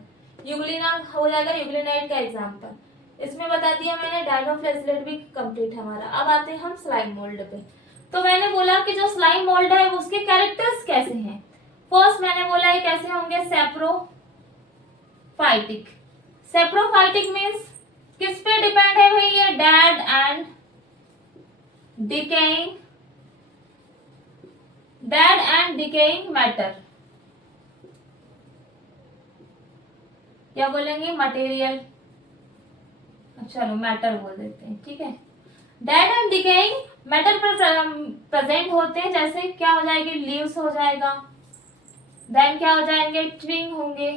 यूग्लिना हो जाएगा, यूग्लिनाइड का एग्जांपल। इसमें बता दिया मैंने, डायनोफ्लैजिलेट भी कंप्लीट है हमारा। अब आते हैं हम स्लाइम मोल्ड पे। तो मैंने बोला कि जो स्लाइम मोल्ड है उसके कैरेक्टर्स कैसे हैं। फर्स्ट मैंने बोला ये कैसे होंगे, सैप्रोफाइटिक। सैप्रोफाइटिक मीन्स किस पे डिपेंड है भाई, ये डेड एंड डिकेइंग मैटर, क्या बोलेंगे, मटेरियल, चलो मैटर बोल देते हैं, ठीक है। डेड एंड डिकेइंग मैटर पर प्रेजेंट होते हैं, जैसे क्या हो जाएगी, लीव्स हो जाएगा, देन क्या हो जाएंगे, ट्विंग होंगे,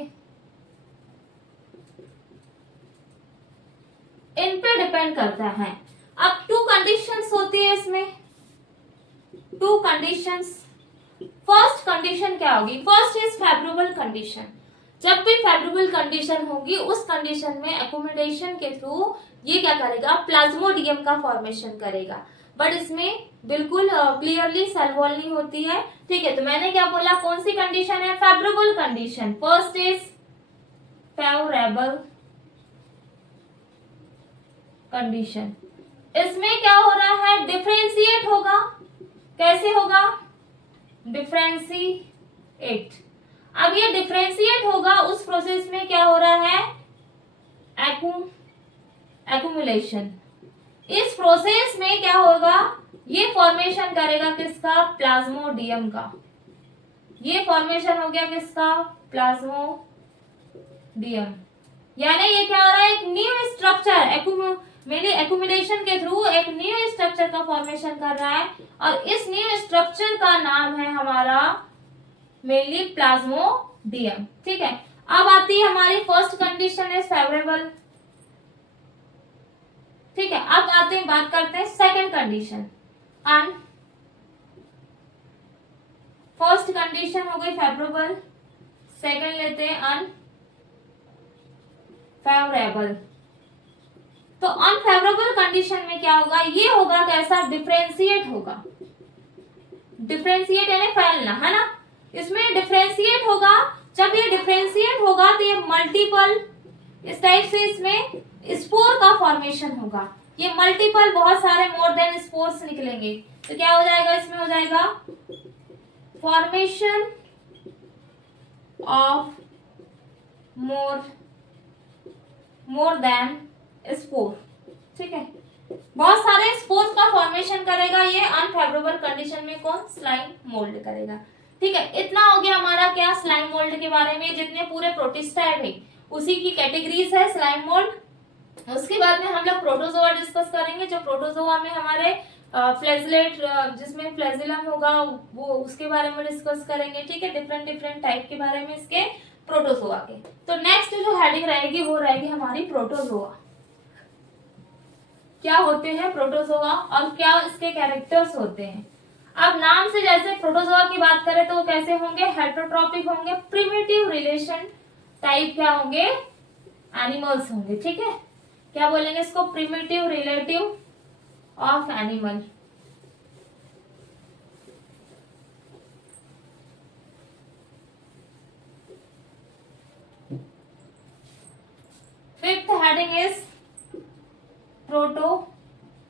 इन पे डिपेंड करता है। अब टू कंडीशंस होती है इसमें, टू कंडीशंस। फर्स्ट कंडीशन क्या होगी, फर्स्ट इज फेवरेबल कंडीशन। जब भी फेवरेबल कंडीशन होगी उस कंडीशन में एकोमोडेशन के थ्रू ये क्या करेगा, प्लाज्मोडियम का फॉर्मेशन करेगा। बट इसमें बिल्कुल क्लियरली सेल वॉल नहीं होती है, ठीक है। तो मैंने क्या बोला, कौन सी कंडीशन है, favourable condition. First is favourable condition. इसमें क्या हो रहा है, डिफरेंशिएट होगा, कैसे होगा, डिफरेंशिएट। अब ये डिफरेंशिएट होगा, उस प्रोसेस में क्या हो रहा है, एक्यूमुलेशन। इस प्रोसेस में क्या होगा, ये फॉर्मेशन करेगा किसका, प्लाज्मोडियम का। ये फॉर्मेशन हो गया किसका, प्लाज्मोडियम। यानी ये क्या हो रहा है, एक न्यू स्ट्रक्चर मेनली एक्यूमुलेशन के थ्रू एक न्यू स्ट्रक्चर का फॉर्मेशन कर रहा है, और इस न्यू स्ट्रक्चर का नाम है हमारा मेनली प्लाज्मोडियम। ठीक है, अब आती है हमारी फर्स्ट कंडीशन इज फेवरेबल। ठीक है, अब आते हैं, बात करते हैं सेकंड कंडीशन। अन फर्स्ट कंडीशन हो गई फेवरेबल, सेकंड लेते हैं अनफेवरेबल। तो अनफेवरेबल कंडीशन में क्या होगा, ये होगा कैसा, डिफरेंशिएट होगा। डिफरेंशिएट यानी फैलना, है ना। इसमें डिफरेंशिएट होगा, जब ये डिफरेंशिएट होगा तो ये मल्टीपल, इस टाइप से इसमें स्पोर का फॉर्मेशन होगा। ये मल्टीपल, बहुत सारे मोर देन स्पोर्स निकलेंगे, तो क्या हो जाएगा, इसमें हो जाएगा formation of more than spore. ठीक है, बहुत सारे स्पोर्स का फॉर्मेशन करेगा ये अनफेवरेबल कंडीशन में, कौन, स्लाइम मोल्ड करेगा। ठीक है, इतना हो गया हमारा क्या, स्लाइम मोल्ड के बारे में। जितने पूरे प्रोटिस्टा है भाई उसी की कैटेगरीज है स्लाइम मोल्ड। उसके बाद में हम लोग प्रोटोजोआ डिस्कस करेंगे, जो प्रोटोजोआ में हमारे फ्लैजिलेट, जिसमें फ्लैजिलम होगा वो, उसके बारे में डिस्कस करेंगे। ठीक है, डिफरेंट डिफरेंट टाइप के बारे में इसके प्रोटोजोआ के। तो नेक्स्ट जो हेडिंग रहेगी वो रहेगी हमारी प्रोटोजोआ। क्या होते हैं प्रोटोजोआ और क्या इसके कैरेक्टर्स होते हैं। अब नाम से जैसे प्रोटोजोआ की बात करें तो वो कैसे होंगे, हेटरोट्रॉपिक होंगे, प्रिमिटिव रिलेशन टाइप क्या होंगे, एनिमल्स होंगे। ठीक है, क्या बोलेंगे इसको, primitive relative of animal. Fifth heading is protozoa.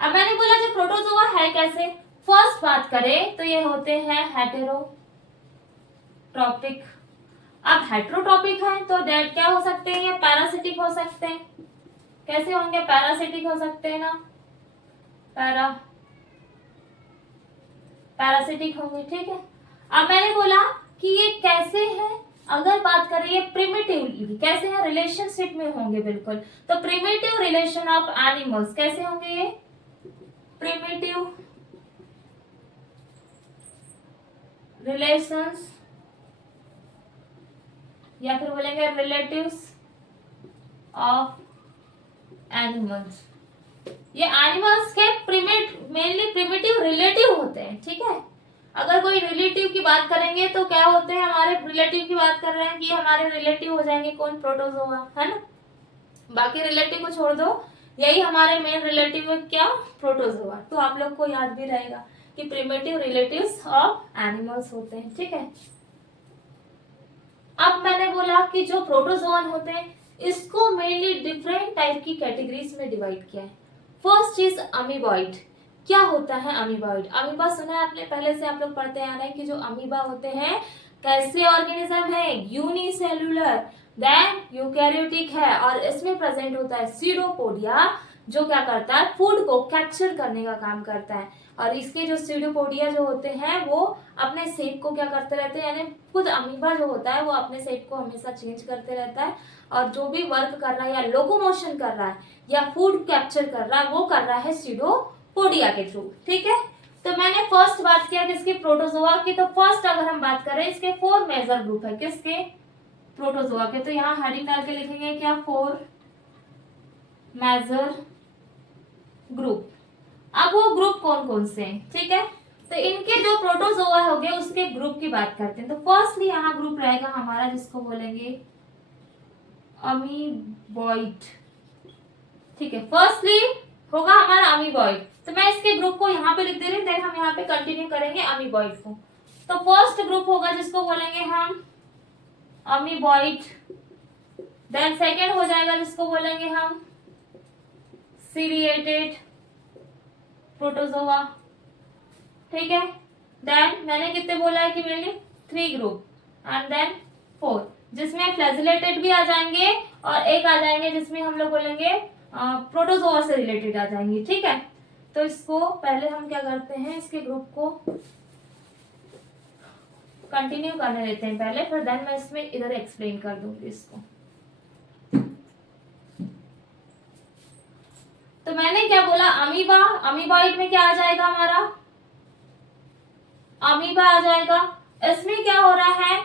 अब मैंने बोला जो प्रोटोजोआ है कैसे, फर्स्ट बात करें तो ये होते हैं हेटेरोट्रॉपिक। अब हेटेरोट्रॉपिक है तो डेट क्या हो सकते हैं, ये पैरासिटिक हो सकते हैं। कैसे होंगे, पैरासिटिक हो सकते हैं ना, पैरासिटिक होंगे। ठीक है, अब मैंने बोला कि ये कैसे है, अगर बात करें ये प्रिमिटिव कैसे है, रिलेशनशिप में होंगे बिल्कुल। तो प्रिमिटिव रिलेशन ऑफ एनिमल्स कैसे होंगे, ये प्रिमिटिव रिलेशंस या फिर बोलेंगे रिलेटिव्स ऑफ एनिमल्स। ये एनिमल्स के मेनली प्रिमिटिव रिलेटिव होते हैं। ठीक है, अगर कोई रिलेटिव की बात करेंगे तो क्या होते हैं, हमारे रिलेटिव की बात कर रहे हैं कि हमारे रिलेटिव हो जाएंगे कौन, प्रोटोजोआ, है ना। बाकी रिलेटिव को छोड़ दो, यही हमारे मेन रिलेटिव है क्या, प्रोटोजोआ। तो आप लोग को याद भी रहेगा कि प्रिमिटिव रिलेटिव्स ऑफ एनिमल्स होते हैं। ठीक है, अब मैंने बोला कि जो प्रोटोजोअन होते हैं इसको मेनली डिफरेंट टाइप की कैटेगरीज में डिवाइड किया है। First is amoeboid. क्या होता है अमीबॉइड, अमीबा सुना है आपने, पहले से आप लोग पढ़ते आ रहे हैं कि जो अमीबा होते हैं कैसे ऑर्गेनिज्म है, यूनिसेल्युलर, देन यूकैरियोटिक है, और इसमें प्रेजेंट होता है सीडोपोडिया, जो क्या करता है, फूड को कैप्चर करने का काम करता है। और इसके जो सीडोपोडिया जो होते हैं वो अपने शेप को क्या करते रहते हैं, यानी खुद अमीबा जो होता है वो अपने शेप को हमेशा चेंज करते रहता है, और जो भी वर्क कर रहा है या लोकोमोशन कर रहा है या फूड कैप्चर कर रहा है वो कर रहा है सीडोपोडिया के थ्रू। ठीक है, तो मैंने फर्स्ट बात किया किसकी, प्रोटोजोआ की। तो फर्स्ट अगर हम बात करें इसके 4 मेजर ग्रुप है, किसके, प्रोटोजोआ के। तो यहाँ हेडिंग डाल के लिखेंगे क्या, 4 मेजर ग्रुप। अब वो ग्रुप कौन कौन से हैं, ठीक है, तो इनके जो प्रोटोजोआ हो गए उसके ग्रुप की बात करते हैं। तो फर्स्टली यहाँ ग्रुप रहेगा हमारा जिसको बोलेंगे अमीबॉइड। ठीक है, फर्स्टली होगा हमारा अमीबॉइड। तो मैं इसके ग्रुप को यहाँ पे लिख दे रही हूँ, देन हम यहाँ पे कंटिन्यू करेंगे अमीबॉइड को। तो फर्स्ट ग्रुप होगा जिसको बोलेंगे हम अमीबॉइड, देन सेकेंड हो जाएगा जिसको बोलेंगे हम सीरिएटेड प्रोटोजोआ। ठीक है, देन मैंने कितने बोला है कि मेरे 3 ग्रुप, एंड देन 4 जिसमें फ्लैजिलेटेड भी आ जाएंगे और एक आ जाएंगे जिसमें हम लोग बोलेंगे प्रोटोजोआ से रिलेटेड आ जाएंगे। ठीक है, तो इसको पहले हम क्या करते हैं, इसके ग्रुप को कंटिन्यू करने देते हैं पहले, फिर देन मैं इसमें इधर एक्सप्लेन कर दूंगी इसको। तो मैंने क्या बोला, अमीबा, अमीबॉइड में क्या आ जाएगा हमारा, अमीबा आ जाएगा। इसमें क्या हो रहा है,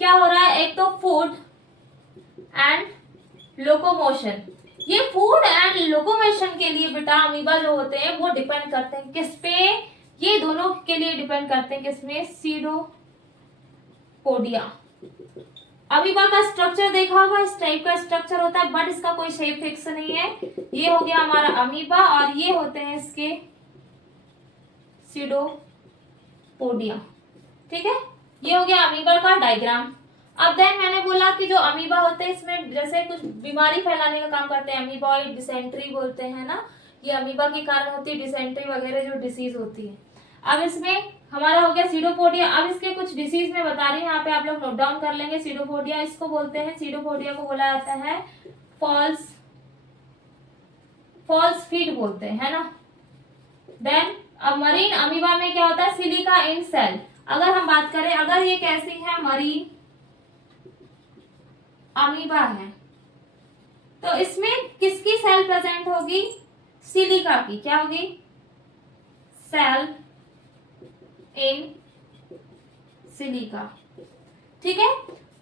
क्या हो रहा है, एक तो फूड एंड लोकोमोशन। ये फूड एंड लोकोमोशन के लिए बेटा अमीबा जो होते हैं वो डिपेंड करते हैं किस पे, ये दोनों के लिए डिपेंड करते हैं किसमें, सीडोपोडिया। अमीबा का स्ट्रक्चर देखा होगा, इस टाइप का स्ट्रक्चर होता है, बट इसका कोई शेप फिक्स नहीं है। ये हो गया हमारा अमीबा और ये होते हैं इसके सीडोपोडिया। ठीक है, ये हो गया अमीबा का डायग्राम। अब देन मैंने बोला कि जो अमीबा होते हैं इसमें जैसे कुछ बीमारी फैलाने का काम करते हैं, अमीबॉइड डिसेंट्री बोलते हैं ना, ये अमीबा के कारण होती है डिसेंट्री वगैरह जो डिसीज होती है। अब इसमें हमारा हो गया सीडोपोडिया। अब इसके कुछ डिसीज में बता रही हूँ, यहाँ पे आप लोग नोट डाउन कर लेंगे। सीडोपोडिया इसको बोलते हैं, सीडोपोडिया को बोला जाता है फॉल्स फीट बोलते हैं, है ना। देन अब मरीन अमीबा में क्या होता है, सिलिका इन सेल। अगर हम बात करें, अगर ये कैसी है, मरीन अमीबा है, तो इसमें किसकी सेल प्रेजेंट होगी, सिलिका की। क्या होगी, सेल इन सिलिका। ठीक है,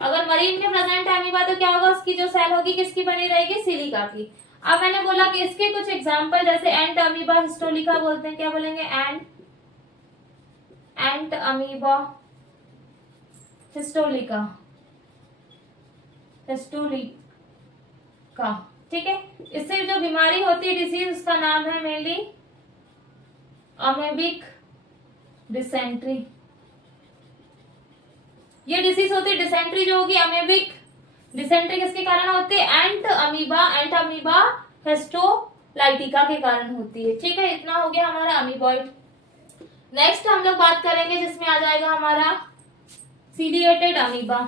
अगर मरीन में प्रेजेंट है अमीबा तो क्या होगा, उसकी जो सेल होगी किसकी बनी रहेगी, सिलिका की। अब मैंने बोला कि इसके कुछ एग्जांपल, जैसे एंट अमीबा हिस्टोलिका बोलते हैं, क्या बोलेंगे, एंट अमीबा हिस्टोलिका। ठीक है, इससे जो बीमारी होती है डिसीज, उसका नाम है मेनली अमेबिक डिसेंट्री। ये डिसीज होती है डिसेंट्री जो होगी, अमेबिक डिसेंट्री किसके कारण होती है, एंट अमीबा हिस्टोलाइटिका के कारण होती है। ठीक है, इतना हो गया हमारा अमीबॉइड। नेक्स्ट हम लोग बात करेंगे जिसमें आ जाएगा हमारा सीलिएटेड अमीबा।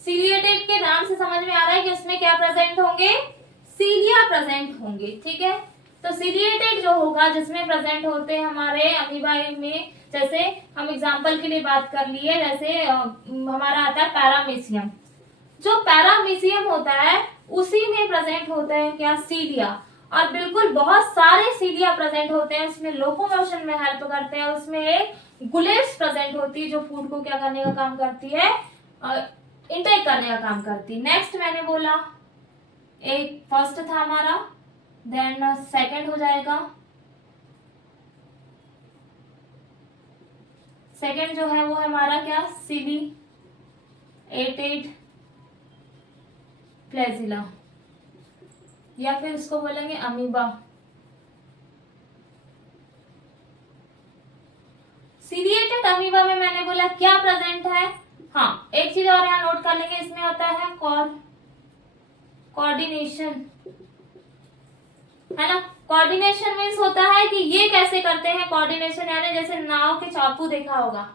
सीलिएटेड के नाम से समझ में आ रहा है कि उसमें क्या प्रेजेंट होंगे, सीलिया प्रेजेंट होंगे। ठीक है, तो सीलिएटेड जो होगा जिसमें प्रेजेंट होते हैं हमारे अमीबा में, जैसे हम एग्जांपल के लिए बात कर लिए, जैसे हमारा आता है पैरामीशियम। जो पैरामीशियम होता है उसी में प्रेजेंट होता है क्या, सीलिया। और बिल्कुल बहुत सारे सीलिया प्रेजेंट होते हैं, उसमें लोकोमोशन में हेल्प करते हैं। उसमें एक गुलेट्स प्रेजेंट होती है जो फूड को क्या करने का काम करती है, इनटेक करने का काम करती है। नेक्स्ट मैंने बोला, एक फर्स्ट था हमारा, देन सेकंड हो जाएगा, सेकंड जो है वो हमारा क्या, सीलिएटेड फ्लैजिला, या फिर इसको बोलेंगे अमीबा। सीलिएटेड अमीबा में मैंने बोला क्या प्रेजेंट है, हाँ एक चीज और यहाँ नोट कर लेंगे, इसमें होता है कोऑर्डिनेशन, है ना। कोऑर्डिनेशन मीन्स होता है कि ये कैसे करते हैं कोऑर्डिनेशन, यानी जैसे नाव के चापू देखा होगा,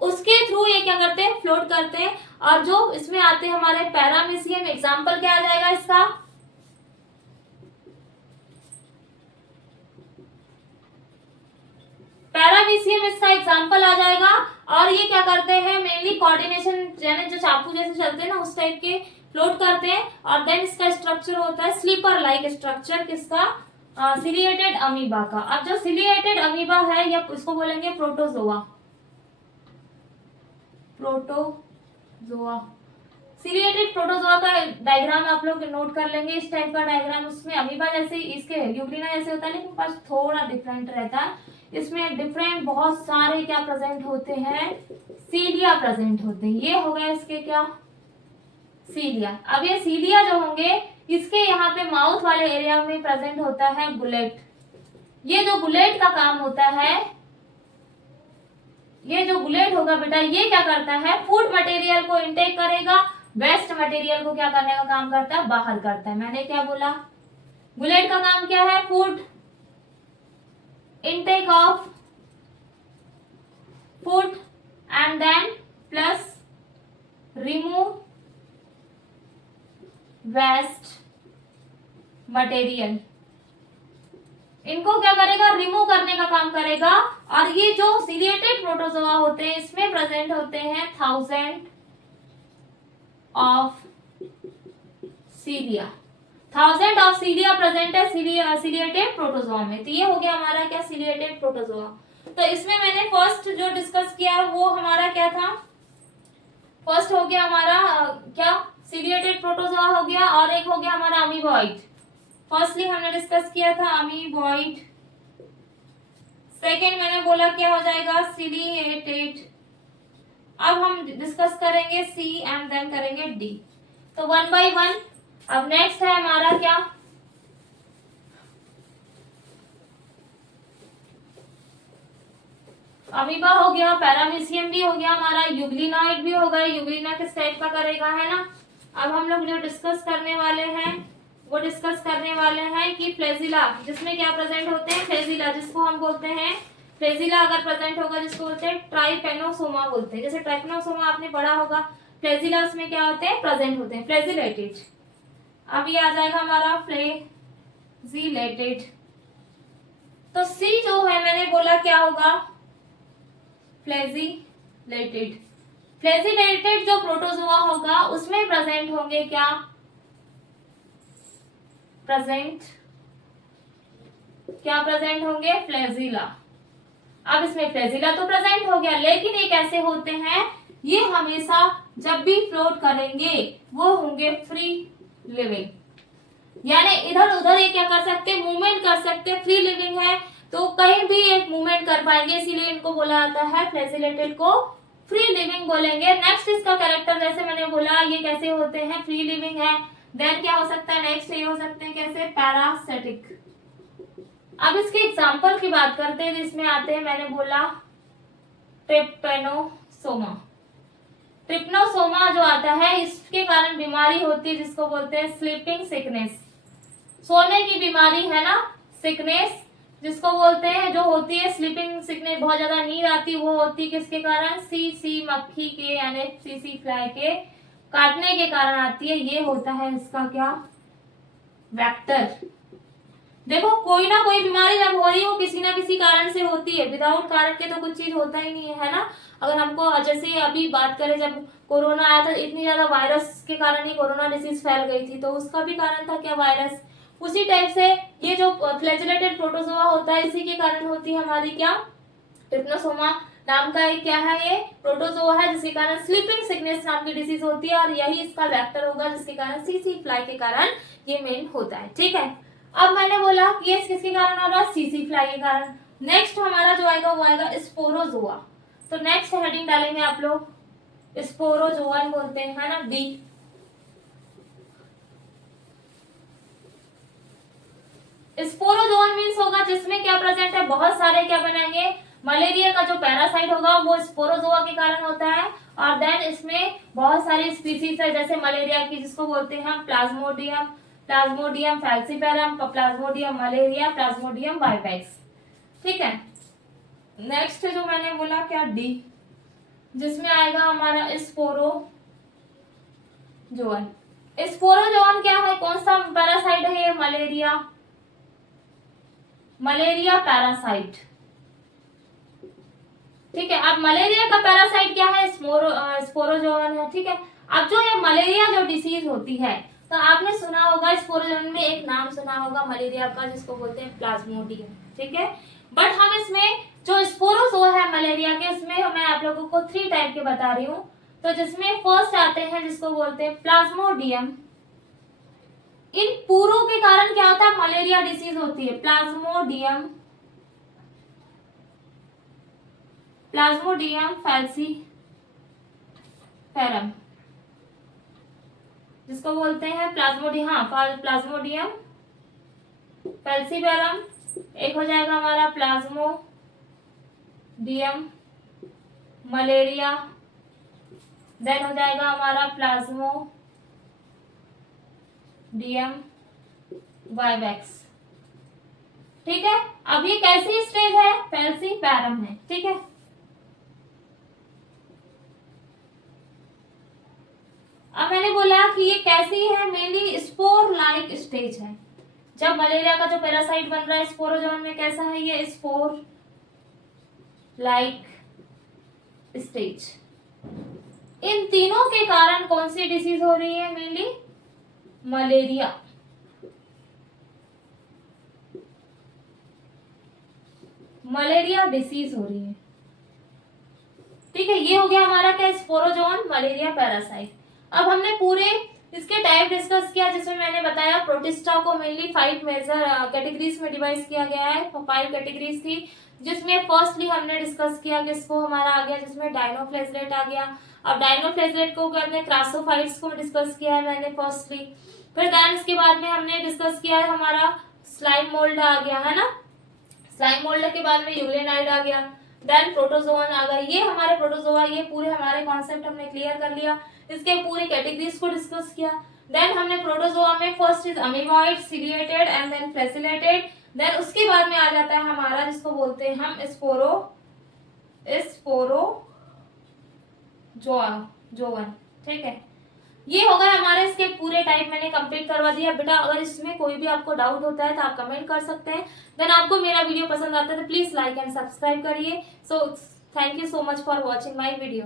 उसके थ्रू ये क्या करते हैं, फ्लोट करते हैं। और जो इसमें आते हैं हमारे पैरामीशियम, एग्जाम्पल क्या आ जाएगा इसका, पैरामीशियम इसका एग्जाम्पल आ जाएगा। और ये क्या करते हैं, मेनली कोऑर्डिनेशन, यानी जो चापू जैसे चलते हैं ना उस टाइप के फ्लोट करते हैं। और देन इसका स्ट्रक्चर होता है स्लीपर लाइक स्ट्रक्चर, किसका, सीलिएटेड अमीबा का। अब जो सीलिएटेड अमीबा है या इसको बोलेंगे प्रोटोजोआ। सीलिएटेड प्रोटोजोआ का डायग्राम आप लोग नोट कर लेंगे, इस टाइप का डायग्राम। उसमें अमीबा जैसे इसके यूग्लिना जैसे होता है, लेकिन पास थोड़ा डिफरेंट रहता है। इसमें डिफरेंट बहुत सारे क्या प्रेजेंट होते हैं, सीलिया प्रेजेंट होते हैं। ये हो गए इसके क्या, सीलिया। अब ये सीलिया जो होंगे इसके यहाँ पे माउथ वाले एरिया में प्रेजेंट होता है गुलेट। ये जो गुलेट का काम होता है, ये जो गुलेट होगा बेटा, ये क्या करता है, फूड मटेरियल को इनटेक करेगा, वेस्ट मटेरियल को क्या करने का काम करता है, बाहर करता है। मैंने क्या बोला, गुलेट का काम क्या है, food intake of food and then plus remove waste material। इनको क्या करेगा, रिमूव करने का काम करेगा। और ये जो सीलिएटेड प्रोटोजोआ होते हैं इसमें प्रेजेंट होते हैं 1000 ऑफ सीलिया, 1000 ऑफ सीलिया प्रेजेंट है सीलिएटेड प्रोटोजोआ में। तो ये हो गया हमारा क्या, सीलिएटेड प्रोटोजोआ। तो इसमें मैंने फर्स्ट जो डिस्कस किया वो हमारा क्या था, फर्स्ट हो गया हमारा क्या, सीलिएटेड प्रोटोजोआ हो गया, और एक हो गया हमारा अमीबॉइड। फर्स्टली हमने डिस्कस किया था अमीबॉइड, सेकेंड मैंने बोला क्या हो जाएगा, सीलिएटेड। अब हम डिस्कस करेंगे सी एंड देन करेंगे डी, तो वन बाय वन। अब नेक्स्ट है हमारा क्या, अमीबा हो गया, पैरामीशियम भी हो गया हमारा, यूग्लिनाइड भी हो गया। यूग्लिना किस टाइप का करेगा, है ना। अब हम लोग जो डिस्कस करने वाले हैं वो डिस्कस करने वाले हैं कि फ्लैजिला, जिसमें क्या प्रेजेंट होते हैं, फ्लैजिला जिसको हम बोलते हैं, फ्लैजिला अगर प्रेजेंट होगा जिसको बोलते हैं ट्राइपेनोसोमा बोलते हैं। जैसे ट्राइपेनोसोमा आपने पढ़ा होगा, फ्लैजिला उसमें क्या होते हैं, प्रेजेंट होते हैं, फ्लैजिलेटेड। अब ये आ जाएगा हमारा फ्लैजिलेटेड। तो सी जो है मैंने बोला क्या होगा, फ्लैजिलेटेड। फ्लैजिलेटेड जो प्रोटोजोआ होगा उसमें प्रेजेंट होंगे क्या, प्रेजेंट क्या प्रेजेंट होंगे, फ्लैजिला। अब इसमें फ्लैजिला तो प्रेजेंट हो गया, लेकिन ये कैसे होते हैं, ये हमेशा जब भी फ्लोट करेंगे वो होंगे फ्री लिविंग, यानी इधर उधर ये क्या कर सकते हैं, मूवमेंट कर सकते हैं, फ्री लिविंग है तो कहीं भी एक मूवमेंट कर पाएंगे, इसीलिए इनको बोला जाता है फ्लैजिलेटेड को फ्री लिविंग बोलेंगे। नेक्स्ट इसका कैरेक्टर जैसे मैंने बोला ये कैसे होते हैं, फ्री लिविंग है। देन क्या हो सकता है, नेक्स्ट ये हो सकते हैं कैसे, पैरासिटिक। अब इसके एग्जांपल की बात करते हैं, जिसमें आते हैं मैंने बोला ट्रिपेनोसोमा। ट्रिप्नोसोमा जो आता है इसके कारण बीमारी होती है जिसको बोलते हैं स्लीपिंग सिकनेस, सोने की बीमारी है ना, सिकनेस जिसको बोलते हैं, जो होती है स्लीपिंग सिकनेस, बहुत ज्यादा नींद आती, वो होती है किसके कारण, सी मक्खी के यानी सी फ्लाई के काटने के कारण आती है। ये होता है इसका क्या, वेक्टर। देखो कोई ना कोई बीमारी जब हो रही हो किसी ना किसी कारण से होती है, विदाउट कारण के तो कुछ चीज होता ही नहीं है ना। अगर हमको जैसे अभी बात करें, जब कोरोना आया था इतनी ज्यादा वायरस के कारण ही कोरोना डिसीज फैल गई थी, तो उसका भी कारण था क्या, वायरस। उसी टाइप से ये जो फ्लैजिलेटेड प्रोटोजोआ होता है इसी के कारण होती है हमारी क्या, ट्रिप्नोसोमा नाम का एक क्या है, ये प्रोटोजोआ है जिसके कारण स्लीपिंग सिकनेस नाम की डिसीज होती है, और यही इसका वेक्टर होगा जिसके कारण सी फ्लाई के कारण ये मेन होता है। ठीक है, अब मैंने बोला कि ये किसके कारण हो रहा है, सी फ्लाई के कारण। नेक्स्ट हमारा जो आएगा वो आएगा स्पोरोजोआ। तो नेक्स्ट हेडिंग डालेंगे आप लोग, स्पोरोजोअन बोलते हैं, है ना, डी। स्पोरोजोअन मींस होगा जिसमें क्या प्रेजेंट है, बहुत सारे क्या बनाएंगे, मलेरिया का जो पैरासाइट होगा वो स्पोरोजोआ के कारण होता है, और देन इसमें बहुत सारी स्पीसीज है जैसे मलेरिया की जिसको बोलते हैं हम Plasmodium, Plasmodium falciparum, Plasmodium malaria, Plasmodium vivax. ठीक है, नेक्स्ट जो मैंने बोला क्या, डी, जिसमें आएगा हमारा स्पोरोजोअन। स्पोरोजोअन क्या है, कौन सा पैरासाइट है ये, मलेरिया पैरासाइट। ठीक है, अब मलेरिया का पैरासाइट क्या है, स्पोरोजोअन है। ठीक है, अब जो ये मलेरिया जो डिसीज होती है, तो आपने सुना होगा स्पोरोजोअन में एक नाम सुना होगा मलेरिया का जिसको बोलते हैं प्लाज्मोडियम। ठीक है, बट हम इसमें जो स्पोरोजोआ है मलेरिया के, उसमें मैं आप लोगों को 3 टाइप के बता रही हूँ। तो जिसमें फर्स्ट आते हैं जिसको बोलते हैं प्लाज्मोडियम। इन पूरों के कारण क्या होता है, मलेरिया डिसीज होती है, प्लाज्मोडियम फैल्सीपेरम जिसको बोलते हैं प्लाज्मोडियम फैल्सीपेरम। एक हो जाएगा हमारा प्लाज्मोडियम मलेरिया, देन हो जाएगा हमारा प्लाज्मोडियम वाइवेक्स। ठीक है, अब ये कैसी स्टेज है, फैल्सीपेरम है। ठीक है, अब मैंने बोला कि ये कैसी है, मेनली स्पोर लाइक स्टेज है, जब मलेरिया का जो पैरासाइट बन रहा है स्पोरोजोन में कैसा है ये स्पोर लाइक स्टेज। इन तीनों के कारण कौन सी डिसीज हो रही है? Mainly malaria. मलेरिया डिसीज हो रही है। ठीक है, ये हो गया हमारा क्या स्पोरोजोन मलेरिया पैरासाइट। अब हमने पूरे इसके टाइप डिस्कस किया, जिसमें मैंने बताया प्रोटिस्टा को मेनली 5 मेजर कैटेगरीज में डिवाइड किया गया है। 5 कैटेगरीज थी, जिसमें फर्स्टली हमने डिस्कस किया किसको हमारा आ गया, जिसमें डायनोफ्लेजलेट आ गया। अब डायनोफ्लेजलेट को कहते हैं क्रासोफाइट्स को डिस्कस किया है मैंने फर्स्टली। फिर देन इसके बाद में हमने डिस्कस किया है हमारा स्लाइम मोल्ड आ गया है ना। स्लाइम मोल्ड के बाद में यूग्लेनाइड आ गया। देन प्रोटोजोन आ गया। ये हमारे प्रोटोजोआ, ये पूरे हमारे कॉन्सेप्ट हमने क्लियर कर लिया। इसके पूरी कैटेगरीज को डिस्कस किया। देन हमने प्रोटोजोआ में first is amoeboid, ciliated and then flagellated. Then उसके बाद में आ जाता है हमारा जिसको बोलते हैं हम जोवन। ठीक है, ये हो गए हमारे इसके पूरे टाइप मैंने कंप्लीट करवा दिया। बेटा अगर इसमें कोई भी आपको डाउट होता है तो आप कमेंट कर सकते हैं। देन आपको मेरा वीडियो पसंद आता है तो प्लीज लाइक एंड सब्सक्राइब करिए। So thank you so much for watching my video.